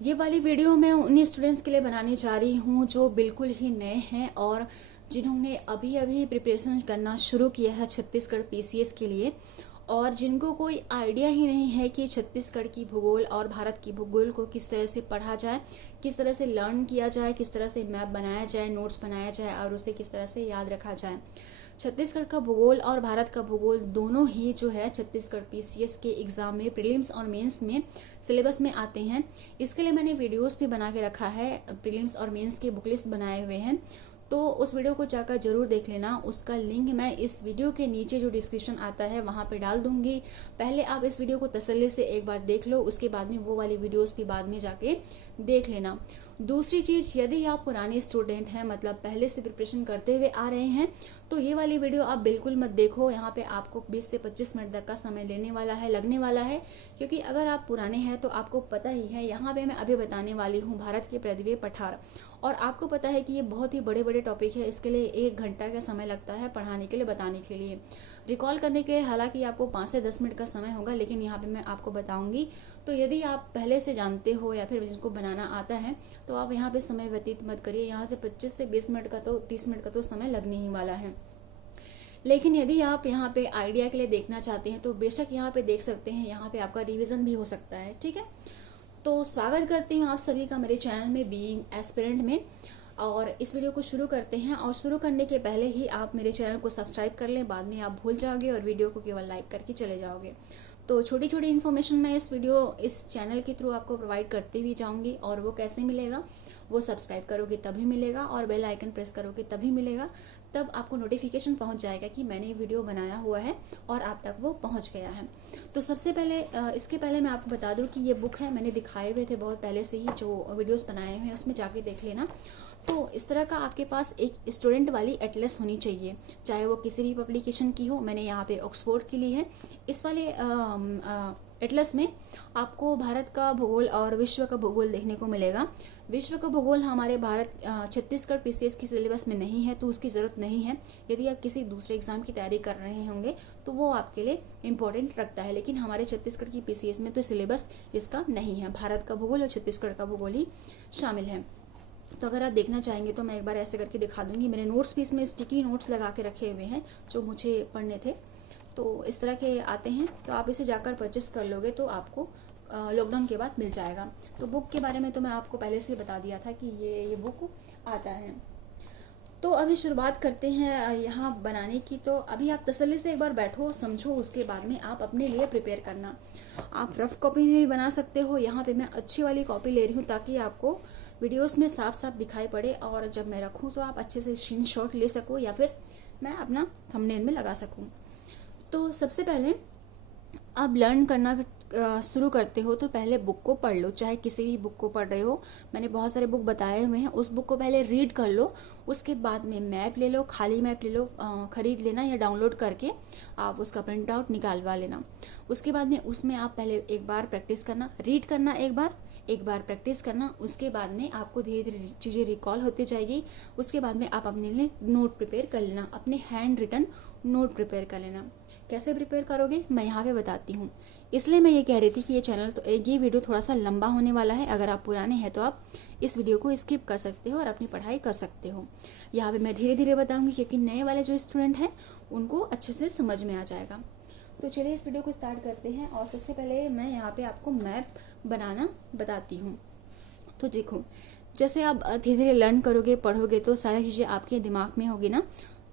ये वाली वीडियो मैं उन स्टूडेंट्स के लिए बनाने जा रही हूँ जो बिल्कुल ही नए हैं और जिन्होंने अभी अभी प्रिपरेशन करना शुरू किया है छत्तीसगढ़ पीसीएस के लिए, और जिनको कोई आइडिया ही नहीं है कि छत्तीसगढ़ की भूगोल और भारत की भूगोल को किस तरह से पढ़ा जाए, किस तरह से लर्न किया जाए, किस तरह से मैप बनाया जाए, नोट्स बनाया जाए और उसे किस तरह से याद रखा जाए। छत्तीसगढ़ का भूगोल और भारत का भूगोल दोनों ही जो है छत्तीसगढ़ पीसीएस के एग्जाम में, प्रीलिम्स और मेंस में सिलेबस में आते हैं। इसके लिए मैंने वीडियोस भी बना के रखा है, प्रीलिम्स और मेंस के बुक लिस्ट बनाए हुए हैं, तो उस वीडियो को जाकर जरूर देख लेना। उसका लिंक मैं इस वीडियो के नीचे जो डिस्क्रिप्शन आता है वहां पे डाल दूंगी। पहले आप इस वीडियो को तसल्ली से एक बार देख लो, उसके बाद में वो वाली वीडियोस भी बाद में जाके देख लेना। दूसरी चीज, यदि आप पुराने स्टूडेंट हैं, मतलब पहले से प्रिपरेशन करते हुए आ रहे हैं, तो ये वाली वीडियो आप बिल्कुल मत देखो। यहाँ पे आपको 20 से 25 मिनट तक का समय लगने वाला है, क्योंकि अगर आप पुराने हैं तो आपको पता ही है। यहाँ पे मैं अभी बताने वाली हूँ भारत के पृथ्वी पठार, और आपको पता है कि ये बहुत ही बड़े बड़े टॉपिक है। इसके लिए 1 घंटा का समय लगता है पढ़ाने के लिए, बताने के लिए, रिकॉल करने के लिए। हालांकि आपको 5 से 10 मिनट का समय होगा, लेकिन यहाँ पे मैं आपको बताऊंगी। तो यदि आप पहले से जानते हो या फिर जिसको बनाना आता है, तो आप यहाँ पे समय व्यतीत मत करिए। यहाँ से 25 से 20 मिनट का तो 30 मिनट का तो समय लगने ही वाला है। लेकिन यदि आप यहाँ पे आइडिया के लिए देखना चाहते हैं तो बेशक यहाँ पे देख सकते हैं। यहाँ पे आपका रिवीजन भी हो सकता है। ठीक है, तो स्वागत करती हूँ आप सभी का मेरे चैनल में, बीइंग एस्पिरेंट में। और इस वीडियो को शुरू करते हैं, और शुरू करने के पहले ही आप मेरे चैनल को सब्सक्राइब कर लें, बाद में आप भूल जाओगे और वीडियो को केवल लाइक करके चले जाओगे। तो छोटी छोटी इन्फॉर्मेशन मैं इस चैनल के थ्रू आपको प्रोवाइड करती हुई जाऊंगी। और वो कैसे मिलेगा, वो सब्सक्राइब करोगे तभी मिलेगा, और बेल आइकन प्रेस करोगे तभी मिलेगा। तब आपको नोटिफिकेशन पहुंच जाएगा कि मैंने वीडियो बनाया हुआ है और आप तक वो पहुंच गया है। तो सबसे पहले इसके पहले मैं आपको बता दूं कि ये बुक है, मैंने दिखाए हुए थे बहुत पहले से ही, जो वीडियोस बनाए हुए हैं उसमें जाके देख लेना। तो इस तरह का आपके पास एक स्टूडेंट वाली एटलस होनी चाहिए, चाहे वो किसी भी पब्लिकेशन की हो। मैंने यहाँ पे ऑक्सफोर्ड की ली है। इस वाले एटलस में आपको भारत का भूगोल और विश्व का भूगोल देखने को मिलेगा। विश्व का भूगोल हमारे भारत छत्तीसगढ़ पीसीएस की सिलेबस में नहीं है, तो उसकी ज़रूरत नहीं है। यदि आप किसी दूसरे एग्जाम की तैयारी कर रहे होंगे तो वो आपके लिए इम्पोर्टेंट रखता है, लेकिन हमारे छत्तीसगढ़ की पीसीएस में तो सिलेबस इसका नहीं है। भारत का भूगोल और छत्तीसगढ़ का भूगोल ही शामिल है। तो अगर आप देखना चाहेंगे तो मैं एक बार ऐसे करके दिखा दूंगी। मेरे नोट्स भी इसमें स्टिकी नोट्स लगा के रखे हुए हैं जो मुझे पढ़ने थे, तो इस तरह के आते हैं। तो आप इसे जाकर परचेस कर लोगे तो आपको लॉकडाउन के बाद मिल जाएगा। तो बुक के बारे में तो मैं आपको पहले से ही बता दिया था कि ये बुक आता है। तो अभी शुरुआत करते हैं यहाँ बनाने की। तो अभी आप तसल्ली से एक बार बैठो, समझो, उसके बाद में आप अपने लिए प्रिपेयर करना। आप रफ कॉपी में भी बना सकते हो। यहाँ पे मैं अच्छी वाली कॉपी ले रही हूँ ताकि आपको वीडियोस में साफ साफ दिखाई पड़े, और जब मैं रखूँ तो आप अच्छे से स्क्रीनशॉट ले सको या फिर मैं अपना थंबनेल में लगा सकूँ। तो सबसे पहले आप लर्न करना शुरू करते हो तो पहले बुक को पढ़ लो, चाहे किसी भी बुक को पढ़ रहे हो। मैंने बहुत सारे बुक बताए हुए हैं, उस बुक को पहले रीड कर लो। उसके बाद में मैप ले लो, खाली मैप ले लो, खरीद लेना या डाउनलोड करके आप उसका प्रिंट आउट निकालवा लेना। उसके बाद में उसमें आप पहले एक बार प्रैक्टिस करना, रीड करना एक बार प्रैक्टिस करना। उसके बाद में आपको धीरे धीरे चीज़ें रिकॉल होती जाएगी। उसके बाद में आप अपने लिए नोट प्रिपेयर कर लेना, अपने हैंड रिटन नोट प्रिपेयर कर लेना। कैसे प्रिपेयर करोगे मैं यहाँ पे बताती हूँ। इसलिए मैं ये कह रही थी कि ये वीडियो थोड़ा सा लंबा होने वाला है। अगर आप पुराने हैं तो आप इस वीडियो को स्किप कर सकते हो और अपनी पढ़ाई कर सकते हो। यहाँ पे मैं धीरे धीरे बताऊंगी, क्योंकि नए वाले जो स्टूडेंट हैं उनको अच्छे से समझ में आ जाएगा। तो चलिए इस वीडियो को स्टार्ट करते हैं। और सबसे पहले मैं यहाँ पे आपको मैप बनाना बताती हूँ। तो देखो, जैसे आप धीरे धीरे लर्न करोगे, पढ़ोगे, तो सारी चीज़ें आपके दिमाग में होगी ना,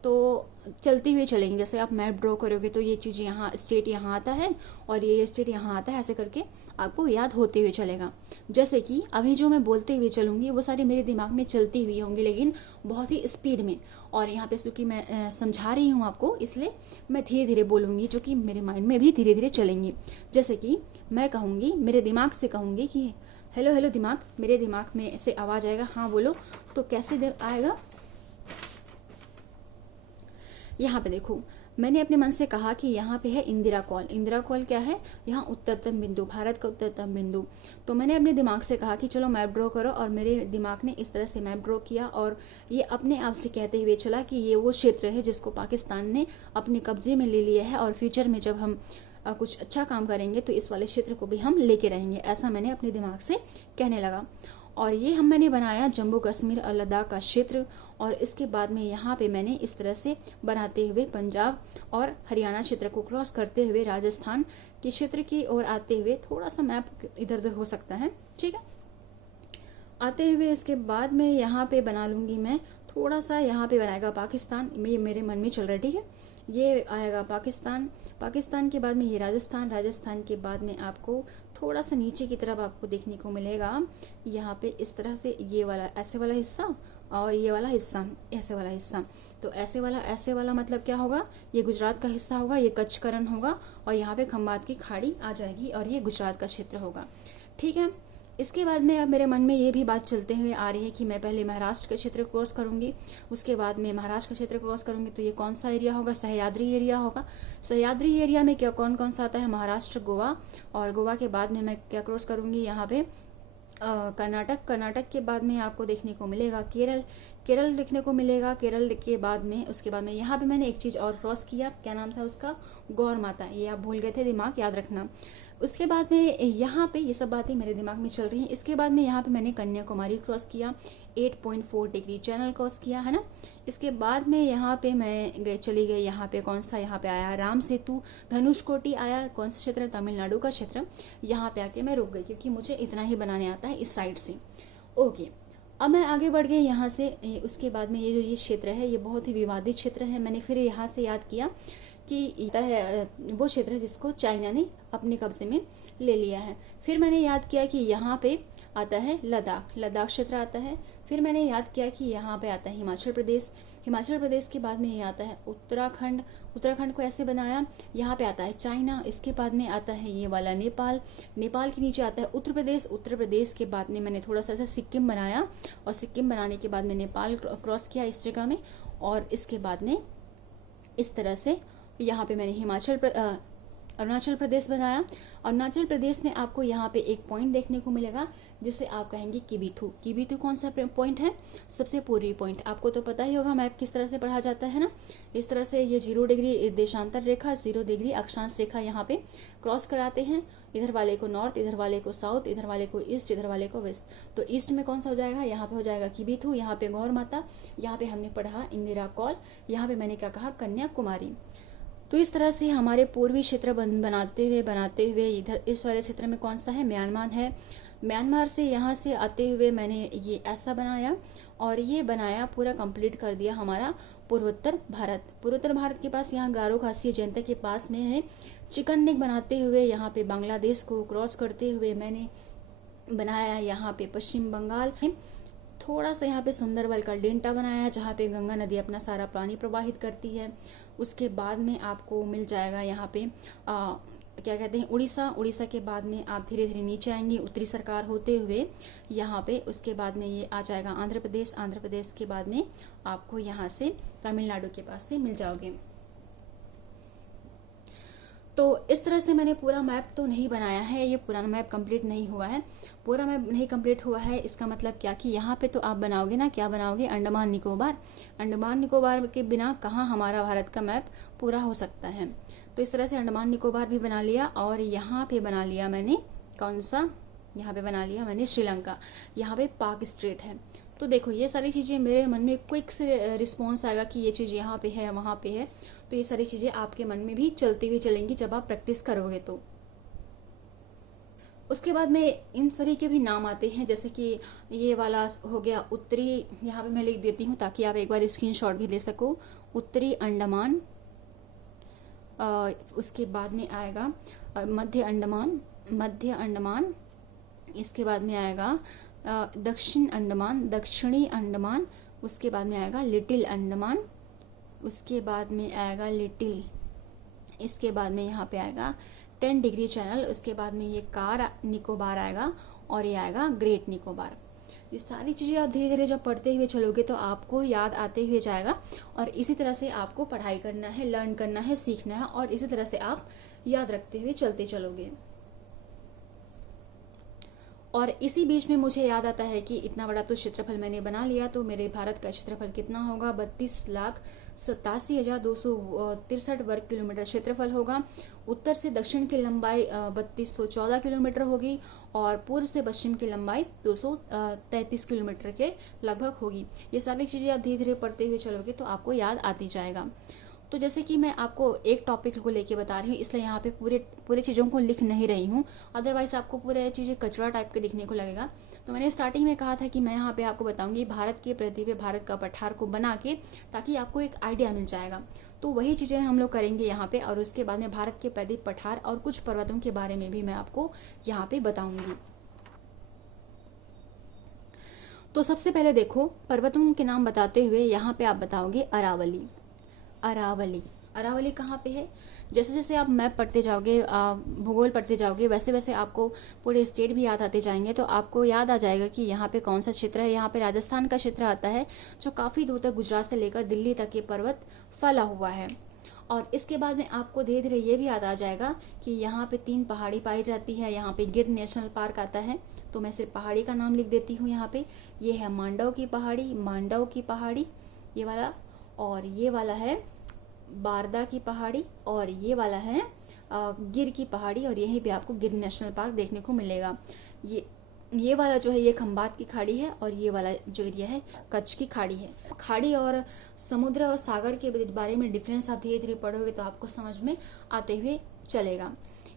तो चलती हुई चलेंगी। जैसे आप मैप ड्रॉ करोगे तो ये चीज़ यहाँ, स्टेट यहाँ आता है और ये स्टेट यहाँ आता है, ऐसे करके आपको याद होते हुए चलेगा। जैसे कि अभी जो मैं बोलते हुए चलूँगी वो सारी मेरे दिमाग में चलती हुई होंगी, लेकिन बहुत ही स्पीड में। और यहाँ पे चूँकि मैं समझा रही हूँ आपको, इसलिए मैं धीरे धीरे बोलूँगी, जो कि मेरे माइंड में भी धीरे धीरे चलेंगी। जैसे कि मैं कहूँगी, मेरे दिमाग से कहूँगी कि हेलो हेलो दिमाग, मेरे दिमाग में ऐसे आवाज़ आएगा, हाँ बोलो। तो कैसे आएगा, यहाँ पे देखो, मैंने अपने मन से कहा कि यहाँ पे है इंदिरा कॉल। इंदिरा कॉल क्या है, यहाँ उत्तरतम बिंदु, भारत का उत्तरतम बिंदु। तो मैंने अपने दिमाग से कहा कि चलो मैप ड्रॉ करो, और मेरे दिमाग ने इस तरह से मैप ड्रॉ किया, और ये अपने आप से कहते हुए चला कि ये वो क्षेत्र है जिसको पाकिस्तान ने अपने कब्जे में ले लिया है। और फ्यूचर में जब हम कुछ अच्छा काम करेंगे तो इस वाले क्षेत्र को भी हम लेके रहेंगे, ऐसा मैंने अपने दिमाग से कहने लगा। और ये मैंने बनाया जम्मू कश्मीर और लद्दाख का क्षेत्र, और इसके बाद में यहाँ पे मैंने इस तरह से बनाते हुए पंजाब और हरियाणा क्षेत्र को क्रॉस करते हुए राजस्थान के क्षेत्र की ओर आते हुए, थोड़ा सा मैप इधर उधर हो सकता है, ठीक है, आते हुए इसके बाद में यहाँ पे बना लूंगी मैं थोड़ा सा, यहाँ पे बनाएगा पाकिस्तान, ये मेरे मन में चल रहा है, ठीक है, ये आएगा पाकिस्तान, पाकिस्तान के बाद में ये राजस्थान, राजस्थान के बाद में आपको थोड़ा सा नीचे की तरफ आपको देखने को मिलेगा यहाँ पे इस तरह से ये वाला ऐसे वाला हिस्सा, और ये वाला हिस्सा ऐसे वाला हिस्सा। तो ऐसे वाला मतलब क्या होगा, ये गुजरात का हिस्सा होगा, ये कच्छ करण होगा, और यहाँ पे खंबात की खाड़ी आ जाएगी, और ये गुजरात का क्षेत्र होगा, ठीक है। इसके बाद में अब मेरे मन में ये भी बात चलते हुए आ रही है कि मैं पहले महाराष्ट्र का क्षेत्र क्रॉस करूंगी, उसके बाद में महाराष्ट्र का क्षेत्र क्रॉस करूंगी, तो ये कौन सा एरिया होगा, सह्याद्री एरिया होगा। सह्याद्री एरिया में क्या कौन कौन सा आता है, महाराष्ट्र, गोवा, और गोवा के बाद में मैं क्या क्रॉस करूंगी यहाँ पे कर्नाटक, कर्नाटक के बाद में आपको देखने को मिलेगा केरल, केरल देखने को मिलेगा, केरल के बाद में उसके बाद में यहाँ पे मैंने एक चीज़ और क्रॉस किया, क्या नाम था उसका, गौर माता, ये आप भूल गए थे, दिमाग याद रखना। उसके बाद में यहाँ पे ये सब बातें मेरे दिमाग में चल रही हैं। इसके बाद में यहाँ पे मैंने कन्याकुमारी क्रॉस किया, 8.4 डिग्री चैनल क्रॉस किया है ना। इसके बाद में यहाँ पे मैं चली गई, यहाँ पे कौन सा, यहाँ पे आया राम सेतु, धनुषकोटी आया, कौन सा क्षेत्र, तमिलनाडु का क्षेत्र। यहाँ पे आके मैं रुक गई क्योंकि मुझे इतना ही बनाने आता है इस साइड से। ओके, अब मैं आगे बढ़ गई यहाँ से। उसके बाद में ये जो ये क्षेत्र है ये बहुत ही विवादित क्षेत्र है। मैंने फिर यहाँ से याद किया कि है वो क्षेत्र है जिसको चाइना ने अपने कब्जे में ले लिया है। फिर मैंने याद किया कि यहाँ पे आता है लद्दाख, लद्दाख क्षेत्र आता है। फिर मैंने याद किया कि यहाँ पे आता है हिमाचल प्रदेश, हिमाचल प्रदेश के बाद में ये आता है उत्तराखंड, उत्तराखंड को ऐसे बनाया, यहाँ पे आता है चाइना। इसके बाद में आता है ये वाला नेपाल, नेपाल के नीचे आता है उत्तर प्रदेश, उत्तर प्रदेश के बाद में मैंने थोड़ा सा ऐसा सिक्किम बनाया, और सिक्किम बनाने के बाद में नेपाल क्रॉस किया इस जगह में, और इसके बाद में इस तरह से यहाँ पे मैंने अरुणाचल प्रदेश बनाया। अरुणाचल प्रदेश में आपको यहाँ पे एक पॉइंट देखने को मिलेगा जिसे आप कहेंगे किबिथु। किबिथु कौन सा पॉइंट है, सबसे पूर्वी पॉइंट। आपको तो पता ही होगा मैप किस तरह से पढ़ा जाता है ना। इस तरह से ये 0 डिग्री देशांतर रेखा, 0 डिग्री अक्षांश रेखा यहाँ पे क्रॉस कराते हैं। इधर वाले को नॉर्थ, इधर वाले को साउथ, इधर वाले को ईस्ट, इधर वाले को वेस्ट। तो ईस्ट में कौन सा हो जाएगा, यहाँ पे हो जाएगा किबिथु, यहाँ पे गौर माता, यहाँ पे हमने पढ़ा इंदिरा कौल, यहाँ पे मैंने क्या कहा, कन्याकुमारी। तो इस तरह से हमारे पूर्वी क्षेत्र बनाते हुए इधर इस वाले क्षेत्र में कौन सा है, म्यांमार है। म्यांमार से यहाँ से आते हुए मैंने ये ऐसा बनाया, और ये बनाया पूरा कंप्लीट कर दिया हमारा पूर्वोत्तर भारत। पूर्वोत्तर भारत के पास यहाँ गारो खासी जनता के पास में है। चिकन नेक बनाते हुए यहाँ पे बांग्लादेश को क्रॉस करते हुए मैंने बनाया यहाँ पे पश्चिम बंगाल है। थोड़ा सा यहाँ पे सुंदरबन का डेल्टा बनाया जहाँ पे गंगा नदी अपना सारा पानी प्रवाहित करती है। उसके बाद में आपको मिल जाएगा यहाँ पे क्या कहते हैं, उड़ीसा। उड़ीसा के बाद में आप धीरे धीरे नीचे आएंगे उत्तरी सरकार होते हुए यहाँ पे। उसके बाद में ये आ जाएगा आंध्र प्रदेश। आंध्र प्रदेश के बाद में आपको यहाँ से तमिलनाडु के पास से मिल जाओगे। तो इस तरह से मैंने पूरा मैप तो नहीं बनाया है, ये पुराना मैप कंप्लीट नहीं हुआ है। पूरा मैप नहीं कंप्लीट हुआ है इसका मतलब क्या कि यहाँ पे तो आप बनाओगे ना, क्या बनाओगे, अंडमान निकोबार। अंडमान निकोबार के बिना कहाँ हमारा भारत का मैप पूरा हो सकता है। तो इस तरह से अंडमान निकोबार भी बना लिया, और यहाँ पे बना लिया मैंने कौन सा, यहाँ पे बना लिया मैंने श्रीलंका। यहाँ पे पाक स्ट्रेट है। तो देखो ये सारी चीज़ें मेरे मन में क्विक से रिस्पॉन्स आएगा कि ये चीज़ यहाँ पे है, वहाँ पे है। तो ये सारी चीज़ें आपके मन में भी चलती हुई चलेंगी जब आप प्रैक्टिस करोगे। तो उसके बाद में इन सभी के भी नाम आते हैं, जैसे कि ये वाला हो गया उत्तरी, यहाँ पे मैं लिख देती हूँ ताकि आप एक बार स्क्रीनशॉट भी ले सको। उत्तरी अंडमान, उसके बाद में आएगा मध्य अंडमान, मध्य अंडमान। इसके बाद में आएगा दक्षिण अंडमान, दक्षिणी अंडमान। उसके बाद में आएगा लिटिल अंडमान। उसके बाद में आएगा लिटिल, इसके बाद में यहाँ पे आएगा 10 डिग्री चैनल। उसके बाद में ये कार निकोबार आएगा, और ये आएगा ग्रेट निकोबार। ये सारी चीज़ें आप धीरे धीरे जब पढ़ते हुए चलोगे तो आपको याद आते हुए जाएगा, और इसी तरह से आपको पढ़ाई करना है, लर्न करना है, सीखना है, और इसी तरह से आप याद रखते हुए चलते चलोगे। और इसी बीच में मुझे याद आता है कि इतना बड़ा तो क्षेत्रफल मैंने बना लिया, तो मेरे भारत का क्षेत्रफल कितना होगा, 87,263 वर्ग किलोमीटर क्षेत्रफल होगा। उत्तर से दक्षिण की लंबाई 3214 किलोमीटर होगी और पूर्व से पश्चिम की लंबाई 233 किलोमीटर के लगभग होगी। ये सारी चीज़ें आप धीरे धीरे पढ़ते हुए चलोगे तो आपको याद आती जाएगा। तो जैसे कि मैं आपको एक टॉपिक को लेके बता रही हूँ, इसलिए यहाँ पे पूरे चीज़ों को लिख नहीं रही हूँ, अदरवाइज आपको पूरे चीज़ें कचरा टाइप के दिखने को लगेगा। तो मैंने स्टार्टिंग में कहा था कि मैं यहाँ पे आपको बताऊंगी भारत की पृथ्वी पे भारत का पठार को बना के, ताकि आपको एक आइडिया मिल जाएगा। तो वही चीज़ें हम लोग करेंगे यहाँ पे, और उसके बाद में भारत के प्रदीप पठार और कुछ पर्वतों के बारे में भी मैं आपको यहाँ पे बताऊंगी। तो सबसे पहले देखो, पर्वतों के नाम बताते हुए यहाँ पे आप बताओगे अरावली। अरावली, अरावली कहाँ पे है? जैसे जैसे आप मैप पढ़ते जाओगे, भूगोल पढ़ते जाओगे, वैसे वैसे आपको पूरे स्टेट भी याद आते जाएंगे। तो आपको याद आ जाएगा कि यहाँ पे कौन सा क्षेत्र है। यहाँ पे राजस्थान का क्षेत्र आता है, जो काफ़ी दूर तक गुजरात से लेकर दिल्ली तक ये पर्वत फैला हुआ है। और इसके बाद में आपको धीरे धीरे ये भी याद आ जाएगा कि यहाँ पे 3 पहाड़ी पाई जाती है। यहाँ पे गिर नेशनल पार्क आता है, तो मैं सिर्फ पहाड़ी का नाम लिख देती हूँ यहाँ पे। ये है मांडव की पहाड़ी, मांडव की पहाड़ी ये वाला, और ये वाला है बारदा की पहाड़ी, और ये वाला है गिर की पहाड़ी, और यहीं पे आपको गिर नेशनल पार्क देखने को मिलेगा। ये वाला जो है ये खंबात की खाड़ी है, और ये वाला जो एरिया है कच्छ की खाड़ी है। खाड़ी और समुद्र और सागर के बारे में डिफरेंस आप धीरे धीरे पढ़ोगे तो आपको समझ में आते हुए चलेगा।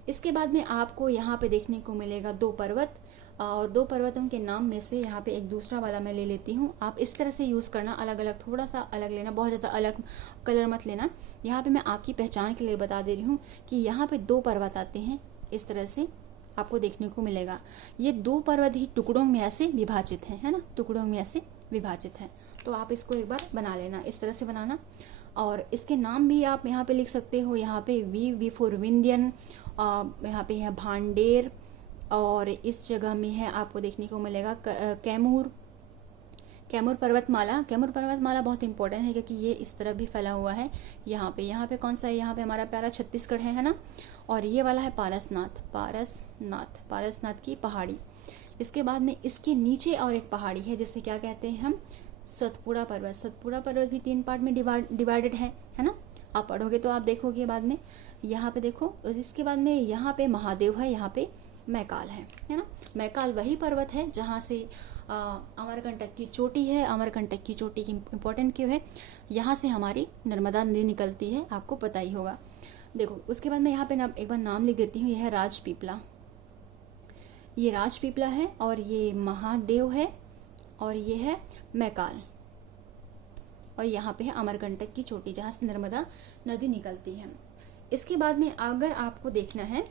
इसके बाद में आपको यहाँ पे देखने को मिलेगा 2 पर्वत, और 2 पर्वतों के नाम में से यहाँ पे एक दूसरा वाला मैं ले लेती हूँ। आप इस तरह से यूज़ करना, अलग अलग, थोड़ा सा अलग लेना, बहुत ज़्यादा अलग कलर मत लेना। यहाँ पे मैं आपकी पहचान के लिए बता दे रही हूँ कि यहाँ पे 2 पर्वत आते हैं, इस तरह से आपको देखने को मिलेगा। ये 2 पर्वत ही टुकड़ों में ऐसे विभाजित हैं, है ना, टुकड़ों में ऐसे विभाजित हैं। तो आप इसको एक बार बना लेना, इस तरह से बनाना। और इसके नाम भी आप यहाँ पे लिख सकते हो। यहाँ पे वी फॉर विंध्यन, यहाँ पे है भांडेर, और इस जगह में है आपको देखने को मिलेगा कैमूर पर्वतमाला। कैमूर पर्वतमाला बहुत इंपॉर्टेंट है, क्योंकि ये इस तरफ भी फैला हुआ है। यहाँ पे कौन सा है? यहाँ पे हमारा प्यारा छत्तीसगढ़ है ना। और ये वाला है पारसनाथ की पहाड़ी। इसके बाद में इसके नीचे और एक पहाड़ी है, जिसे क्या कहते हैं हम? सतपुड़ा पर्वत। सतपुड़ा पर्वत भी 3 पार्ट में डिवाइडेड है ना। आप पढ़ोगे तो आप देखोगे बाद में। यहाँ पे देखो, इसके बाद में यहाँ पे महादेव है, यहाँ पे मैकाल है ना। मैकाल वही पर्वत है जहाँ से अमरकंटक की चोटी है। अमरकंटक की चोटी की इम्पोर्टेंट क्यों है? यहाँ से हमारी नर्मदा नदी निकलती है, आपको पता ही होगा। देखो, उसके बाद मैं यहाँ पे एक बार नाम लिख देती हूँ। यह है राजपीपला, ये राजपीपला है, और ये महादेव है, और ये है मैकाल, और यहाँ पे है अमरकंटक की चोटी, जहाँ से नर्मदा नदी निकलती है। इसके बाद में अगर आपको देखना है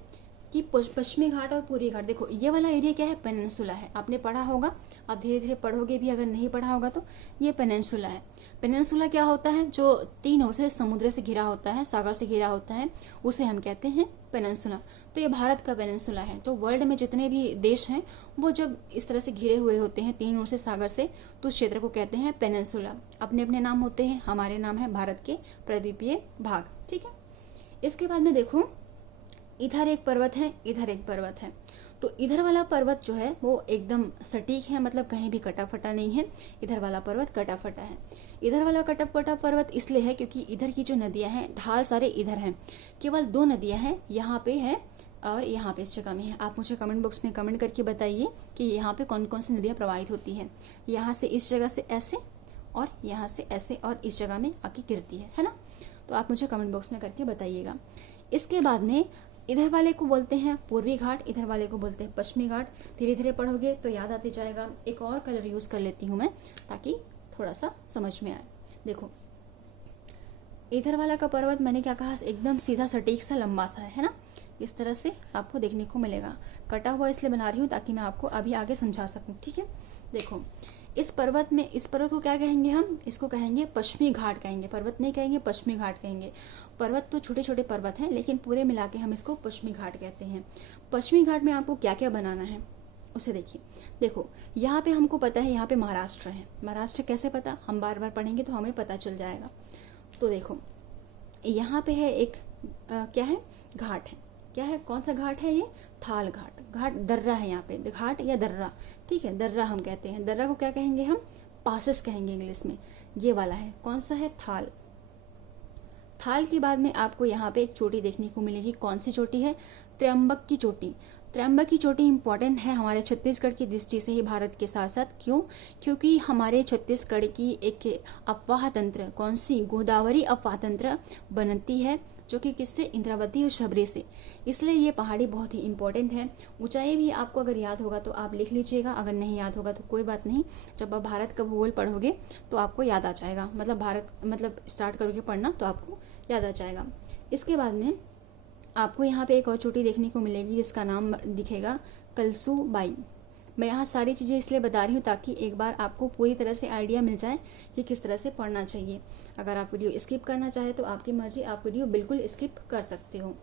कि पश्चिमी घाट और पूर्वी घाट, देखो ये वाला एरिया क्या है? पेनिनसुला है। आपने पढ़ा होगा, आप धीरे धीरे पढ़ोगे भी, अगर नहीं पढ़ा होगा तो। ये पेनिनसुला है। पेनिनसुला क्या होता है? जो 3 ओर से समुद्र से घिरा होता है, सागर से घिरा होता है, उसे हम कहते हैं पेनिनसुला। तो ये भारत का पेनिनसुला है। तो वर्ल्ड में जितने भी देश हैं, वो जब इस तरह से घिरे हुए होते हैं 3 ओर से सागर से, तो उस क्षेत्र को कहते हैं पेनिनसुला। अपने अपने नाम होते हैं। हमारे नाम है भारत के प्रद्वीपीय भाग, ठीक है। इसके बाद में देखो, इधर एक पर्वत है, इधर एक पर्वत है। तो इधर वाला पर्वत जो है वो एकदम सटीक है, मतलब कहीं भी कटा फटा नहीं है। इधर वाला पर्वत कटा फटा है। इधर वाला कटा फटा पर्वत इसलिए है क्योंकि इधर की जो नदियां हैं, ढाल सारे इधर हैं। केवल 2 नदियां हैं, यहाँ पे है और यहाँ पे इस जगह में है। आप मुझे कमेंट बॉक्स में कमेंट करके बताइए कि यहाँ पे कौन कौन सी नदियाँ प्रवाहित होती हैं। यहाँ से इस जगह से ऐसे, और यहाँ से ऐसे, और इस जगह में आके गिरती है ना। तो आप मुझे कमेंट बॉक्स में करके बताइएगा। इसके बाद में इधर वाले को बोलते हैं पूर्वी घाट, इधर वाले को बोलते हैं पश्चिमी घाट। धीरे धीरे पढ़ोगे तो याद आते जाएगा। एक और कलर यूज कर लेती हूँ मैं, ताकि थोड़ा सा समझ में आए। देखो, इधर वाला का पर्वत मैंने क्या कहा? एकदम सीधा सटीक सा लंबा सा है ना। इस तरह से आपको देखने को मिलेगा। कटा हुआ इसलिए बना रही हूँ ताकि मैं आपको अभी आगे समझा सकूँ, ठीक है। देखो, इस पर्वत को क्या कहेंगे हम? इसको कहेंगे पश्चिमी घाट कहेंगे। पर्वत नहीं कहेंगे, पश्चिमी घाट कहेंगे। पर्वत तो छोटे छोटे पर्वत हैं, लेकिन पूरे मिला के हम इसको पश्चिमी घाट कहते हैं। पश्चिमी घाट में आपको क्या क्या बनाना है उसे देखिए। देखो, यहाँ पे हमको पता है, यहाँ पे महाराष्ट्र है। महाराष्ट्र कैसे पता? हम बार बार पढ़ेंगे तो हमें पता चल जाएगा। तो देखो, यहाँ पे है एक क्या है? घाट है। क्या है? कौन सा घाट है ये? थाल घाट। घाट दर्रा है यहाँ पे, घाट या दर्रा, ठीक है, दर्रा हम कहते हैं। दर्रा को क्या कहेंगे हम? पासेस कहेंगे इंग्लिश में। ये वाला है, कौन सा है? थाल। थाल के बाद में आपको यहाँ पे एक चोटी देखने को मिलेगी। कौन सी चोटी है? त्र्यंबक की चोटी। त्र्यंबक की चोटी इंपॉर्टेंट है हमारे छत्तीसगढ़ की दृष्टि से ही, भारत के साथ साथ। क्यों? क्योंकि हमारे छत्तीसगढ़ की एक अफवाह तंत्र, कौन सी? गोदावरी अफवाह तंत्र बनती है, जो कि किससे? इंद्रावती और शबरी से। इसलिए ये पहाड़ी बहुत ही इंपॉर्टेंट है। ऊंचाई भी आपको अगर याद होगा तो आप लिख लीजिएगा, अगर नहीं याद होगा तो कोई बात नहीं, जब आप भारत का भूगोल पढ़ोगे तो आपको याद आ जाएगा। मतलब स्टार्ट करोगे पढ़ना तो आपको याद आ जाएगा। इसके बाद में आपको यहाँ पे एक और चोटी देखने को मिलेगी जिसका नाम दिखेगा कलसू बाई। मैं यहाँ सारी चीज़ें इसलिए बता रही हूँ ताकि एक बार आपको पूरी तरह से आइडिया मिल जाए कि किस तरह से पढ़ना चाहिए। अगर आप वीडियो स्किप करना चाहे तो आपकी मर्जी, आप वीडियो बिल्कुल स्किप कर सकते हो।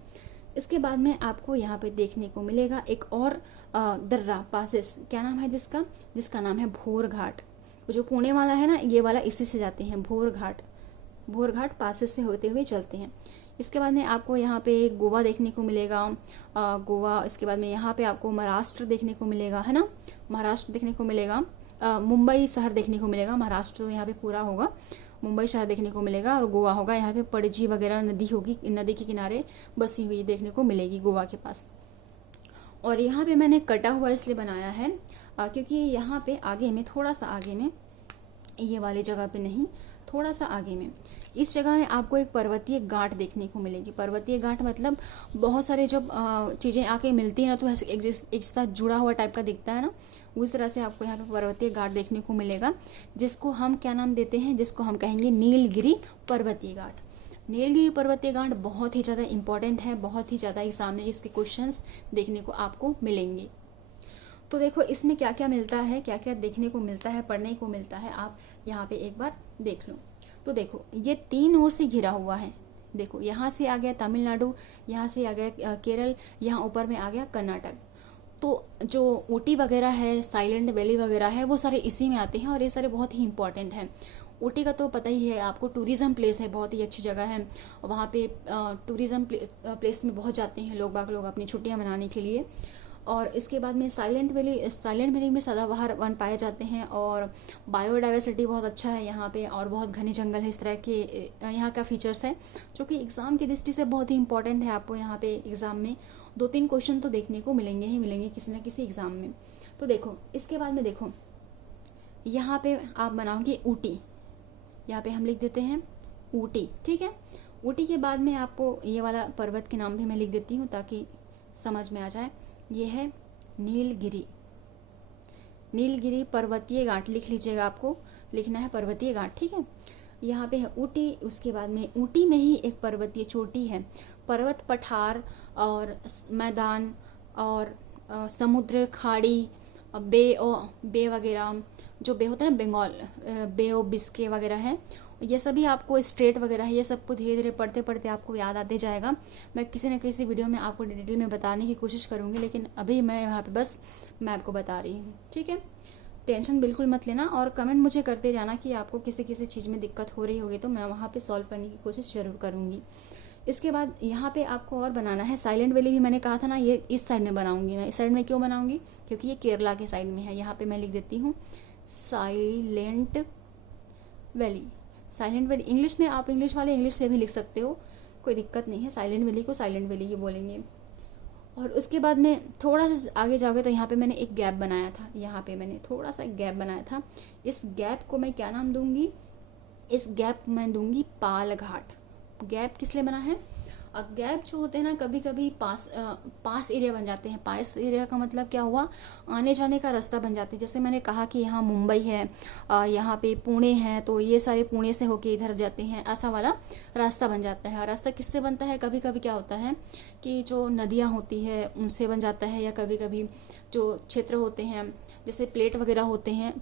इसके बाद में आपको यहाँ पे देखने को मिलेगा एक और दर्रा पासेस। क्या नाम है जिसका नाम है भोर घाट। जो पुणे वाला है ना, ये वाला इसी से जाते हैं, भोर घाट पासेस से होते हुए चलते हैं। इसके बाद में आपको यहाँ पे गोवा देखने को मिलेगा, गोवा। इसके बाद में यहाँ पे आपको महाराष्ट्र देखने को मिलेगा, है ना, महाराष्ट्र देखने को मिलेगा। मुंबई शहर देखने को मिलेगा। महाराष्ट्र तो यहाँ पे पूरा होगा, मुंबई शहर देखने को मिलेगा। और गोवा होगा, यहाँ पे पणजी वगैरह नदी होगी, नदी के किनारे बसी हुई देखने को मिलेगी गोवा के पास। और यहाँ पे मैंने कटा हुआ इसलिए बनाया है क्योंकि यहाँ पे आगे में, थोड़ा सा आगे में, ये वाली जगह पे नहीं, थोड़ा सा आगे में, इस जगह में आपको एक पर्वतीय घाट देखने को मिलेगी। पर्वतीय घाट मतलब बहुत सारे जब चीज़ें आके मिलती है ना तो एक साथ जुड़ा हुआ टाइप का दिखता है ना, उस तरह से आपको यहाँ पे पर्वतीय घाट देखने को मिलेगा, जिसको हम क्या नाम देते हैं? जिसको हम कहेंगे नीलगिरी पर्वतीय घाट। नीलगिरी पर्वतीय घाट बहुत ही ज़्यादा इंपॉर्टेंट है, बहुत ही ज़्यादा एग्जाम में इसके क्वेश्चंस देखने को आपको मिलेंगे। तो देखो इसमें क्या क्या मिलता है, क्या क्या देखने को मिलता है, पढ़ने को मिलता है, आप यहाँ पे एक बार देख लो। तो देखो ये 3 ओर से घिरा हुआ है। देखो यहाँ से आ गया तमिलनाडु, यहाँ से आ गया केरल, यहाँ ऊपर में आ गया कर्नाटक। तो जो ऊटी वगैरह है, साइलेंट वैली वगैरह है, वो सारे इसी में आते हैं और ये सारे बहुत ही इंपॉर्टेंट हैं। ऊटी का तो पता ही है आपको, टूरिज्म प्लेस है, बहुत ही अच्छी जगह है। वहाँ पे टूरिज्म प्लेस में बहुत जाते हैं लोग अपनी छुट्टियाँ मनाने के लिए। और इसके बाद में साइलेंट वैली में सदाबहार वन पाए जाते हैं और बायोडाइवर्सिटी बहुत अच्छा है यहाँ पे, और बहुत घने जंगल है। इस तरह के यहाँ का फीचर्स है जो कि एग्ज़ाम की दृष्टि से बहुत ही इंपॉर्टेंट है। आपको यहाँ पे एग्ज़ाम में 2-3 क्वेश्चन तो देखने को मिलेंगे किसी न किसी एग्ज़ाम में। तो देखो इसके बाद में देखो यहाँ पे आप बनाओगे ऊटी, यहाँ पे हम लिख देते हैं ऊटी, ठीक है। ऊटी के बाद में आपको ये वाला पर्वत के नाम भी मैं लिख देती हूँ ताकि समझ में आ जाए। ये है नीलगिरी पर्वतीय घाट, लिख लीजिएगा, आपको लिखना है पर्वतीय घाट, ठीक है। यहाँ पे है ऊटी। उसके बाद में ऊटी में ही एक पर्वतीय चोटी है, पर्वत पठार और मैदान और समुद्र, खाड़ी, बे वगैरह, जो बे होता है ना, बंगाल बे ऑफ बिस्के वगैरह है, ये सभी आपको स्ट्रेट वगैरह है, ये सबको धीरे धीरे पढ़ते पढ़ते आपको याद आते जाएगा। मैं किसी न किसी वीडियो में आपको डिटेल में बताने की कोशिश करूँगी, लेकिन अभी मैं यहाँ पे बस मैं आपको बता रही हूँ, ठीक है। टेंशन बिल्कुल मत लेना और कमेंट मुझे करते जाना कि आपको किसी चीज़ में दिक्कत हो रही होगी तो मैं वहाँ पे सॉल्व करने की कोशिश जरूर करूँगी। इसके बाद यहाँ पे आपको और बनाना है साइलेंट वैली भी मैंने कहा था ना, ये इस साइड में बनाऊंगी मैं। इस साइड में क्यों बनाऊंगी? क्योंकि ये केरला के साइड में है। यहाँ पे मैं लिख देती हूँ silent valley. Silent valley English में, आप इंग्लिश वाले इंग्लिश से भी लिख सकते हो, कोई दिक्कत नहीं है। साइलेंट वैली को साइलेंट वैली ही बोलेंगे। और उसके बाद में थोड़ा सा आगे जाओगे तो यहाँ पे मैंने एक गैप बनाया था, यहाँ पे मैंने थोड़ा सा एक गैप बनाया था। इस गैप को मैं क्या नाम दूंगी? इस गैप मैं दूंगी पाल घाट। गैप किस लिए बना है? गैप जो होते हैं ना, कभी कभी पास एरिया बन जाते हैं। पास एरिया का मतलब क्या हुआ? आने जाने का रास्ता बन जाते हैं। जैसे मैंने कहा कि यहाँ मुंबई है, यहाँ पे पुणे है, तो ये सारे पुणे से होके इधर जाते हैं, ऐसा वाला रास्ता बन जाता है। रास्ता किससे बनता है? कभी कभी क्या होता है कि जो नदियाँ होती है उनसे बन जाता है, या कभी कभी जो क्षेत्र होते हैं जैसे प्लेट वगैरह होते हैं,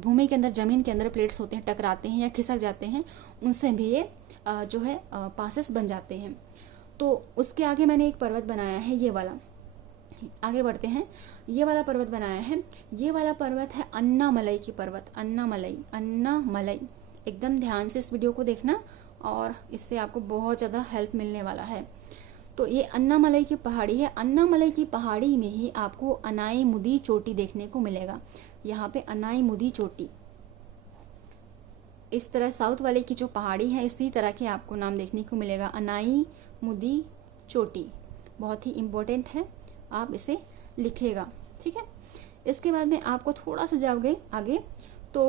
भूमि के अंदर, जमीन के अंदर प्लेट्स होते हैं, टकराते हैं या खिसक जाते हैं, उनसे भी ये जो है पासेस बन जाते हैं। तो उसके आगे मैंने एक पर्वत बनाया है, ये वाला। आगे बढ़ते हैं। ये वाला पर्वत बनाया है, ये वाला पर्वत है अन्नामलई की पर्वत। अन्नामलई। एकदम ध्यान से इस वीडियो को देखना और इससे आपको बहुत ज़्यादा हेल्प मिलने वाला है। तो ये अन्नामलई की पहाड़ी है। अन्नामलई की पहाड़ी में ही आपको अनाईमुदी चोटी देखने को मिलेगा। यहाँ पे अनाईमुदी चोटी, इस तरह साउथ वाले की जो पहाड़ी है इसी तरह के आपको नाम देखने को मिलेगा। अनाई मुदी चोटी, बहुत ही इम्पोर्टेंट है, आप इसे लिखिएगा, ठीक है। इसके बाद में आपको थोड़ा सा जाओगे आगे तो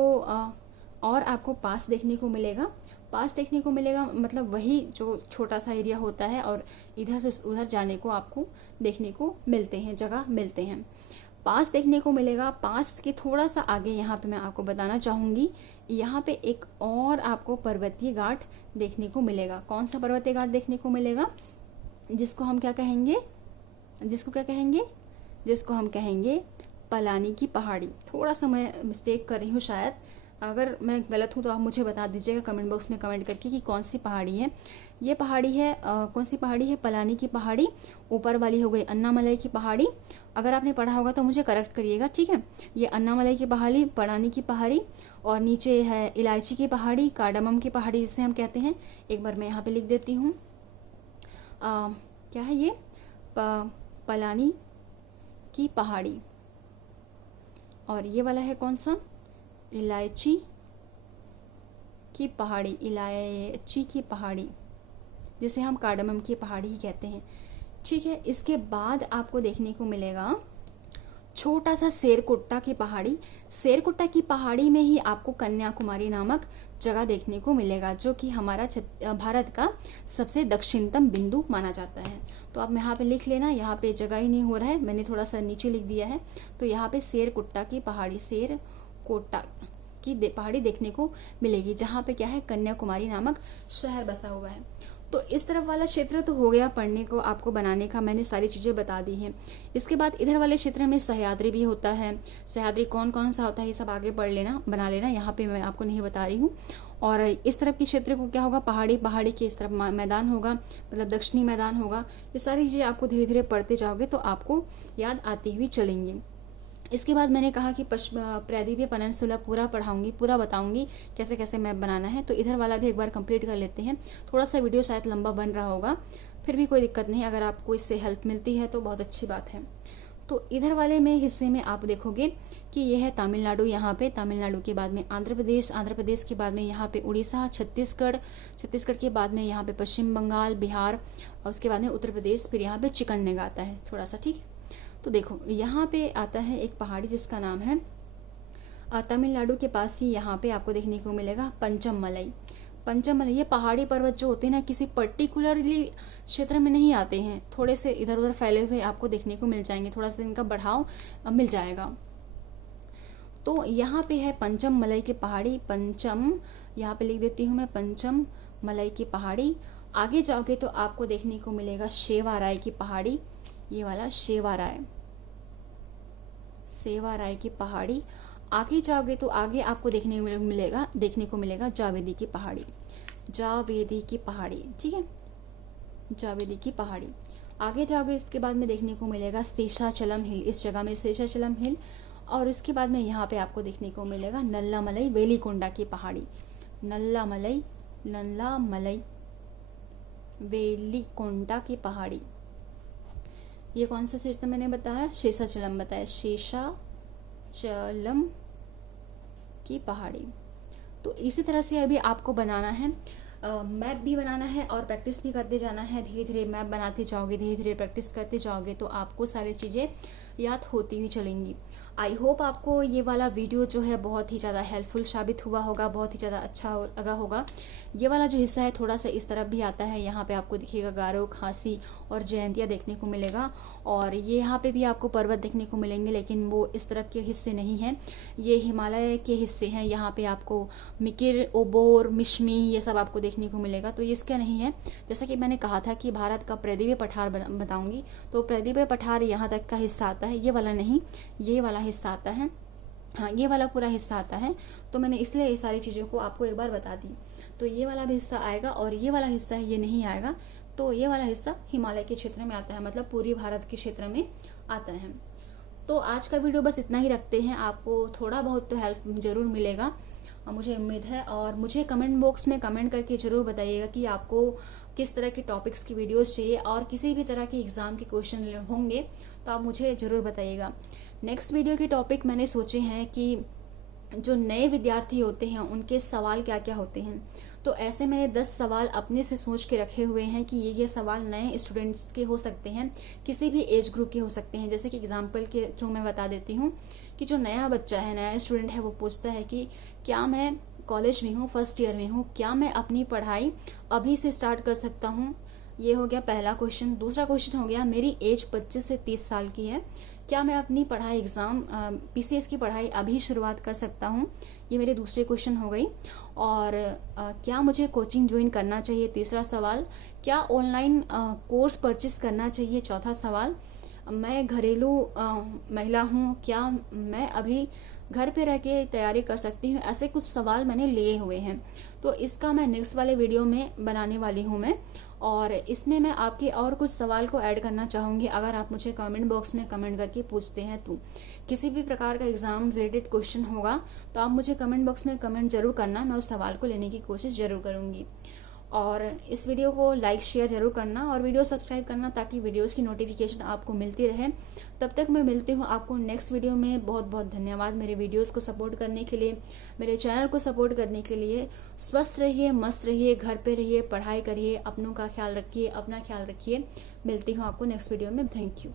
और आपको पास देखने को मिलेगा। पास देखने को मिलेगा मतलब वही जो छोटा सा एरिया होता है और इधर से उधर जाने को आपको देखने को मिलते हैं, जगह मिलते हैं। पास देखने को मिलेगा। पास के थोड़ा सा आगे यहाँ पे मैं आपको बताना चाहूँगी, यहाँ पे एक और आपको पर्वतीय घाट देखने को मिलेगा। कौन सा पर्वतीय घाट देखने को मिलेगा? जिसको हम क्या कहेंगे, जिसको हम कहेंगे पलानी की पहाड़ी। थोड़ा सा मैं मिस्टेक कर रही हूँ शायद, अगर मैं गलत हूँ तो आप मुझे बता दीजिएगा कमेंट बॉक्स में कमेंट करके कि कौन सी पहाड़ी है। ये पहाड़ी है कौन सी पहाड़ी है? पलानी की पहाड़ी। ऊपर वाली हो गई अन्नामलई की पहाड़ी। अगर आपने पढ़ा होगा तो मुझे करेक्ट करिएगा, ठीक है। ये अन्नामलई की पहाड़ी, पलानी की पहाड़ी, और नीचे है इलायची की पहाड़ी, कार्डामम की पहाड़ी जिसे हम कहते हैं। एक बार मैं यहाँ पे लिख देती हूँ, क्या है ये? पलानी की पहाड़ी। और ये वाला है कौन सा? इलायची की पहाड़ी, इलायची की पहाड़ी जिसे हम कार्डमम की पहाड़ी ही कहते हैं, ठीक है। इसके बाद आपको देखने को मिलेगा छोटा सा शेरकुट्टा की पहाड़ी। शेरकुट्टा की पहाड़ी में ही आपको कन्याकुमारी नामक जगह देखने को मिलेगा, जो कि हमारा भारत का सबसे दक्षिणतम बिंदु माना जाता है। तो आप यहाँ पे लिख लेना, यहाँ पे जगह ही नहीं हो रहा है, मैंने थोड़ा सा नीचे लिख दिया है। तो यहाँ पे शेरकुट्टा की पहाड़ी, शेरकोटा की पहाड़ी देखने को मिलेगी, जहाँ पे क्या है, कन्याकुमारी नामक शहर बसा हुआ है। तो इस तरफ वाला क्षेत्र तो हो गया पढ़ने को, आपको बनाने का मैंने सारी चीज़ें बता दी हैं। इसके बाद इधर वाले क्षेत्र में सह्याद्री भी होता है। सह्याद्री कौन कौन सा होता है ये सब आगे पढ़ लेना, बना लेना, यहाँ पे मैं आपको नहीं बता रही हूँ। और इस तरफ के क्षेत्र को क्या होगा, पहाड़ी के इस तरफ मैदान होगा, मतलब दक्षिणी मैदान होगा। ये सारी चीज़ें आपको धीरे धीरे पढ़ते जाओगे तो आपको याद आती हुई चलेंगी। इसके बाद मैंने कहा कि प्रायद्वीपीय पेनिनसुला पूरा पढ़ाऊंगी, पूरा बताऊंगी कैसे कैसे मैप बनाना है। तो इधर वाला भी एक बार कंप्लीट कर लेते हैं। थोड़ा सा वीडियो शायद लंबा बन रहा होगा, फिर भी कोई दिक्कत नहीं, अगर आपको इससे हेल्प मिलती है तो बहुत अच्छी बात है। तो इधर वाले में हिस्से में आप देखोगे कि यह है तमिलनाडु। यहाँ पे तमिलनाडु के बाद में आंध्र प्रदेश के बाद में यहाँ पे उड़ीसा, छत्तीसगढ़ के बाद में यहाँ पे पश्चिम बंगाल, बिहार, और उसके बाद में उत्तर प्रदेश, फिर यहाँ पे चिकननेगा आता है थोड़ा सा, ठीक है। तो देखो यहाँ पे आता है एक पहाड़ी जिसका नाम है तमिलनाडु के पास ही यहाँ पे आपको देखने को मिलेगा पंचमलाई। ये पहाड़ी पर्वत जो होते हैं ना, किसी पर्टिकुलरली क्षेत्र में नहीं आते हैं, थोड़े से इधर उधर फैले हुए आपको देखने को मिल जाएंगे, थोड़ा सा इनका बढ़ाव मिल जाएगा। तो यहाँ पे है पंचमलाई की पहाड़ी, यहाँ पे लिख देती हूँ मैं, पंचमलाई की पहाड़ी। आगे जाओगे तो आपको देखने को मिलेगा शेवाराय की पहाड़ी, ये वाला शेवाराय की पहाड़ी। आगे जाओगे तो आगे आपको देखने को मिलेगा जावेदी की पहाड़ी, ठीक है, जावेदी की पहाड़ी। आगे जाओगे इसके बाद में देखने को मिलेगा शेषाचलम हिल, इस जगह में शेषाचलम हिल। और इसके बाद में यहाँ पे आपको देखने को मिलेगा नल्लामलई वेलिकोंडा की पहाड़ी, नल्लामलई वेलिकोंडा की पहाड़ी। ये कौन सा क्षेत्र मैंने बताया? शेषाचलम बताया, शेषाचलम की पहाड़ी। तो इसी तरह से अभी आपको बनाना है, मैप भी बनाना है और प्रैक्टिस भी करते जाना है। धीरे धीरे मैप बनाते जाओगे, धीरे धीरे प्रैक्टिस करते जाओगे तो आपको सारी चीज़ें याद होती हुई चलेंगी। आई होप आपको ये वाला वीडियो जो है बहुत ही ज़्यादा हेल्पफुल साबित हुआ होगा, बहुत ही ज़्यादा अच्छा लगा होगा। ये वाला जो हिस्सा है थोड़ा सा इस तरफ भी आता है, यहाँ पे आपको दिखेगा गारो, खासी और जयंतिया देखने को मिलेगा। और ये यहाँ पे भी आपको पर्वत देखने को मिलेंगे, लेकिन वो इस तरफ के हिस्से नहीं हैं, ये हिमालय के हिस्से हैं। यहाँ पे आपको मिकिर, ओबोर, मिश्मी ये सब आपको देखने को मिलेगा। तो ये इसका नहीं है, जैसा कि मैंने कहा था कि भारत का प्रायद्वीपीय पठार बताऊंगी, तो प्रायद्वीपीय पठार यहाँ तक का हिस्सा आता है, ये वाला नहीं, ये वाला हिस्सा आता है, हाँ ये वाला पूरा हिस्सा आता है। तो मैंने इसलिए ये सारी चीज़ों को आपको एक बार बता दी। तो ये वाला भी हिस्सा आएगा और ये वाला हिस्सा है ये नहीं आएगा। तो ये वाला हिस्सा हिमालय के क्षेत्र में आता है, मतलब पूरी भारत के क्षेत्र में आता है। तो आज का वीडियो बस इतना ही रखते हैं, आपको थोड़ा बहुत तो हेल्प जरूर मिलेगा, मुझे उम्मीद है। और मुझे कमेंट बॉक्स में कमेंट करके ज़रूर बताइएगा कि आपको किस तरह के टॉपिक्स की वीडियोस चाहिए और किसी भी तरह के एग्ज़ाम के क्वेश्चन होंगे तो आप मुझे ज़रूर बताइएगा। नेक्स्ट वीडियो के टॉपिक मैंने सोचे हैं कि जो नए विद्यार्थी होते हैं उनके सवाल क्या क्या होते हैं। तो ऐसे मैंने 10 सवाल अपने से सोच के रखे हुए हैं कि ये सवाल नए स्टूडेंट्स के हो सकते हैं, किसी भी एज ग्रुप के हो सकते हैं। जैसे कि एग्जाम्पल के थ्रू मैं बता देती हूँ कि जो नया बच्चा है, नया स्टूडेंट है, वो पूछता है कि क्या मैं कॉलेज में हूँ, फर्स्ट ईयर में हूँ, क्या मैं अपनी पढ़ाई अभी से स्टार्ट कर सकता हूँ। ये हो गया पहला क्वेश्चन। दूसरा क्वेश्चन हो गया, मेरी एज 25 से 30 साल की है, क्या मैं अपनी पढ़ाई पीसीएस की पढ़ाई अभी शुरुआत कर सकता हूँ। ये मेरे दूसरे क्वेश्चन हो गई। और क्या मुझे कोचिंग ज्वाइन करना चाहिए, तीसरा सवाल। क्या ऑनलाइन कोर्स परचेस करना चाहिए, चौथा सवाल। मैं घरेलू महिला हूँ, क्या मैं अभी घर पे रह के तैयारी कर सकती हूँ। ऐसे कुछ सवाल मैंने लिए हुए हैं, तो इसका मैं नेक्स्ट वाले वीडियो में बनाने वाली हूँ मैं। और इसमें मैं आपके और कुछ सवाल को ऐड करना चाहूँगी। अगर आप मुझे कमेंट बॉक्स में कमेंट करके पूछते हैं तो किसी भी प्रकार का एग्जाम रिलेटेड क्वेश्चन होगा तो आप मुझे कमेंट बॉक्स में कमेंट जरूर करना, मैं उस सवाल को लेने की कोशिश जरूर करूँगी। और इस वीडियो को लाइक शेयर जरूर करना और वीडियो सब्सक्राइब करना ताकि वीडियोस की नोटिफिकेशन आपको मिलती रहे। तब तक मैं मिलती हूँ आपको नेक्स्ट वीडियो में। बहुत बहुत धन्यवाद मेरे वीडियोस को सपोर्ट करने के लिए, मेरे चैनल को सपोर्ट करने के लिए। स्वस्थ रहिए, मस्त रहिए, घर पे रहिए, पढ़ाई करिए, अपनों का ख्याल रखिए, अपना ख्याल रखिए। मिलती हूँ आपको नेक्स्ट वीडियो में। Thank you.